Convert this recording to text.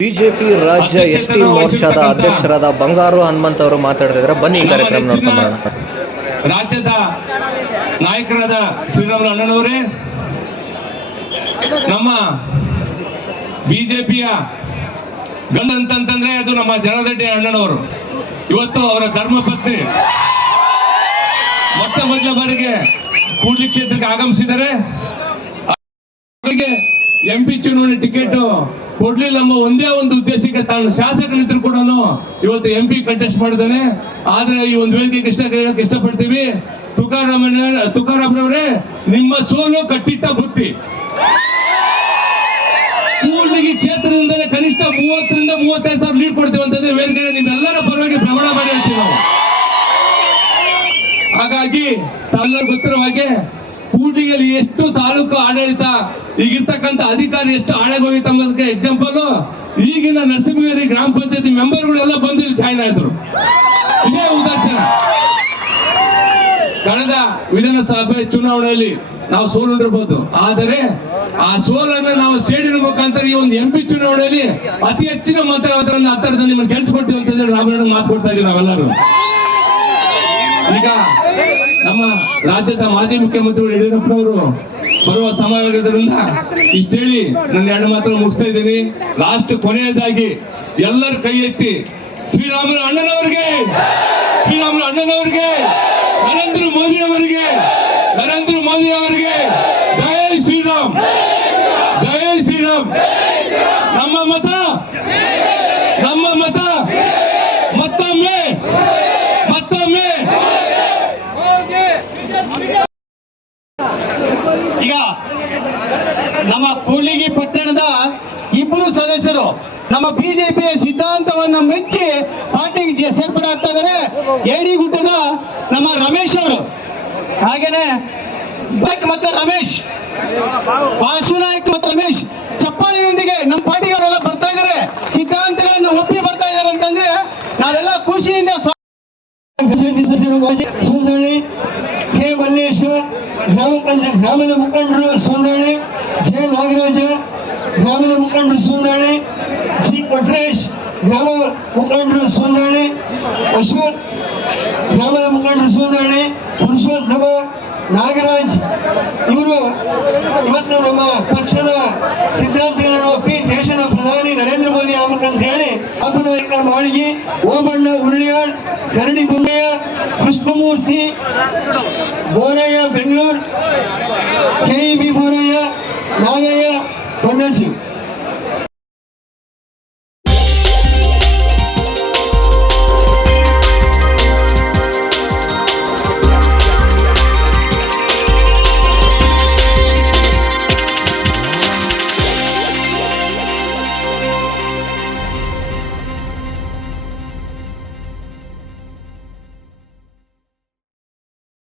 BJP ರಾಜ್ಯ S T ಮೋರ್ಚಾದ ಅಧ್ಯಕ್ಷರಾದ ಬಂಗಾರು ಹನುಮಂತ್ ಅವರು ಮಾತಾಡ್ತಿದ್ರೆ ಬನ್ನಿ ಈ ಕಾರ್ಯಕ್ರಮ ನೋಡ್ಕೊಂಡು ಬರೋಣ. ರಾಜ್ಯದ ನಾಯಕರಾದ ಶ್ರೀರಾಮುಲು ಅಣ್ಣನವರೇ ನಮ್ಮ ಬಿಜೆಪಿಯ ಗಂಡ ಅಂತಂತಂದ್ರೆ ಅದು ನಮ್ಮ ಜನರೆಡ್ಡಿ ಅಣ್ಣನವರು. ಇವತ್ತು ಅವರ ಧರ್ಮಪತ್ನಿ ಮೊಟ್ಟ ಮೊದಲ ಬಾರಿಗೆ ಕೂಡ್ಲಿ ಕ್ಷೇತ್ರಕ್ಕೆ ಆಗಮಿಸಿದ್ದಾರೆ. ಅವರಿಗೆ ಎಂ ಪಿ ಚುನಾವಣೆ ಟಿಕೆಟ್ ಕೊಡ್ಲಿಲ್ಲ ನಮ್ಮ ಒಂದೇ ಒಂದು ಉದ್ದೇಶಕ್ಕೆ ತಾನು ಶಾಸಕನಿದ್ರು ಕೂಡ ಇವತ್ತು ಎಂ ಪಿ ಕಂಟೆಸ್ಟ್ ಮಾಡಿದ್ದಾನೆ ಆದ್ರೆ ಈ ಒಂದು ವೇದಿಕೆಗೆ ಇಷ್ಟ ಹೇಳಕ್ ಇಷ್ಟಪಡ್ತೀವಿ. ತುಕಾರಾಮನ ತುಕಾರಾಮ್ರವರೇ ನಿಮ್ಮ ಸೋಲು ಕಟ್ಟಿಟ್ಟ ಬುತ್ತಿ ಕೂಡ್ಲಿಗಿ ಕ್ಷೇತ್ರದಿಂದಲೇ ಕನಿಷ್ಠ ಮೂವತ್ತರಿಂದ ಮೂವತ್ತೈದು ಸಾವಿರ ಲೀಡ್ ಕೊಡ್ತೀವಿ ಅಂತಂದ್ರೆ ವೇದಿಕೆಗೆ ನಿಮ್ಮೆಲ್ಲರ ಪರವಾಗಿ ಪ್ರಮಾಣ ಮಾಡಿ ಹೇಳ್ತೀವಿ ನಾವು. ಹಾಗಾಗಿ ತಾವೆಲ್ಲರೂ ಗೊತ್ತಿರುವ ಹಾಗೆ ಕೂಡ್ಲಿಗಲ್ಲಿ ಎಷ್ಟು ತಾಲೂಕು ಆಡಳಿತ ಈಗಿರ್ತಕ್ಕಂಥ ಅಧಿಕಾರಿ ಎಷ್ಟು ಹಾಳಾಗೋಗಿತ್ತು ಅನ್ನೋದಕ್ಕೆ ಎಕ್ಸಾಂಪಲ್ ಈಗಿನ ನರಸಿಂಹಗಿರಿ ಗ್ರಾಮ ಪಂಚಾಯತಿ ಮೆಂಬರ್ಗಳೆಲ್ಲ ಬಂದು ಇಲ್ಲಿ ಜಾಯ್ನ್ ಆದ್ರು. ಇದೇ ಉದಾಹರಣೆ. ಕಳೆದ ವಿಧಾನಸಭೆ ಚುನಾವಣೆಯಲ್ಲಿ ನಾವು ಸೋಲುಂಡಿರ್ಬೋದು ಆದರೆ ಆ ಸೋಲನ್ನು ನಾವು ಸ್ಟೇಡಿಯಂ ಮುಖಾಂತರ ಈ ಒಂದು ಎಂಪಿ ಚುನಾವಣೆಯಲ್ಲಿ ಅತಿ ಹೆಚ್ಚಿನ ಮತದಾರರನ್ನ ಹತ್ತಿರದ ನಿಮ್ಮನ್ನು ಗೆಲ್ಸ್ಕೊಡ್ತೀವಿ ಅಂತ ಹೇಳಿ ರಾಮಣ್ಣ ಮಾತು ಕೊಡ್ತಾ ಇದೀವಿ ನಾವೆಲ್ಲರೂ. ಈಗ ನಮ್ಮ ರಾಜ್ಯದ ಮಾಜಿ ಮುಖ್ಯಮಂತ್ರಿಗಳು ಯಡಿಯೂರಪ್ಪನವರು ಬರುವ ಸಮಾವೇಶದಿಂದ ಇಷ್ಟೇಳಿ ನನ್ನ ಎರಡು ಮಾತ್ರ ಮುಗಿಸ್ತಾ ಇದ್ದೀನಿ. ಲಾಸ್ಟ್ ಕೊನೆಯದಾಗಿ ಎಲ್ಲರ ಕೈ ಎತ್ತಿ ಶ್ರೀರಾಮನ ಅಣ್ಣನವರಿಗೆ ಶ್ರೀರಾಮುಲು ಅಣ್ಣನವರಿಗೆ, ನರೇಂದ್ರ ಮೋದಿ ಅವರಿಗೆ, ನರೇಂದ್ರ ಮೋದಿ ಅವರಿಗೆ ಜಯ ಶ್ರೀರಾಮ್ ಜಯ ಶ್ರೀರಾಮ್. ನಮ್ಮ ಮತ ನಮ್ಮ ಮತ ಮತ್ತೊಮ್ಮೆ ಮತ್ತೊಮ್ಮೆ ಈಗ ನಮ್ಮ ಕೂಡ್ಲಿಗಿ ಪಟ್ಟಣದ ಇಬ್ಬರು ಸದಸ್ಯರು ನಮ್ಮ ಬಿಜೆಪಿಯ ಸಿದ್ಧಾಂತವನ್ನ ಮೆಚ್ಚಿ ಪಾರ್ಟಿಗೆ ಸೇರ್ಪಡೆ ಆಗ್ತಾ ಇದ್ದಾರೆ ಏಡಿಗುಡ್ಡದ ನಮ್ಮ ರಮೇಶ್ ಅವರು. ಹಾಗೇನೆ ಬಕ್ ಮತ್ತೆ ರಮೇಶ್ ವಾಸುನಾಯಕ್ ಮತ್ತು ರಮೇಶ್, ಚಪ್ಪಾಳಿಯೊಂದಿಗೆ ನಮ್ಮ ಪಾರ್ಟಿಯವರೆಲ್ಲ ಬರ್ತಾ ಇದ್ದಾರೆ ಸಿದ್ಧಾಂತಗಳನ್ನು ಒಪ್ಪಿ ಬರ್ತಾ ಇದ್ದಾರೆ ಅಂತಂದ್ರೆ ನಾವೆಲ್ಲ ಖುಷಿಯಿಂದ ಸ್ವಾಮಿ ಹೇ ಕೆ ಮಲ್ಲೇಶ ಗ್ರಾಮ ಪಂಚಾಯತ್ ಗ್ರಾಮೀಣ ಮುಖಂಡರು ಸುಂದರಣಿ ಜೆ ನಾಗರಾಜ ಗ್ರಾಮೀಣ ಮುಖಂಡರು ಸುಂದರಣಿ ಜಿ ಕೊಟ್ರೇಶ್ ಗ್ರಾಮ ಮುಖಂಡರು ಸುಂದರಣಿ ಅಶೋಕ್ ಗ್ರಾಮದ ಮುಖಂಡರು ಸುಂದರಣಿ ಪುರುಷೋತ್ತಮ ನಾಗರಾಜ್ ಇವರು ಇವತ್ತು ನಮ್ಮ ಪಕ್ಷದ ಸಿದ್ಧಾಂತಗಳನ್ನು ಒಪ್ಪಿ ದೇಶದ ಪ್ರಧಾನಿ ನರೇಂದ್ರ ಮೋದಿ ಆಗ್ಬೇಕಂತ ಹೇಳಿ ಹಬ್ಬದ ಮಾಳಿಗೆ ಓಮಣ್ಣ ಉರುಳಿಯಾಳ್ ಕರಡಿ ಬೊಮ್ಮೆಯ Krishnamurthy Borayya Bengaluru K E B Borayya Nagayya ಹೊನ್ನಂಚಿ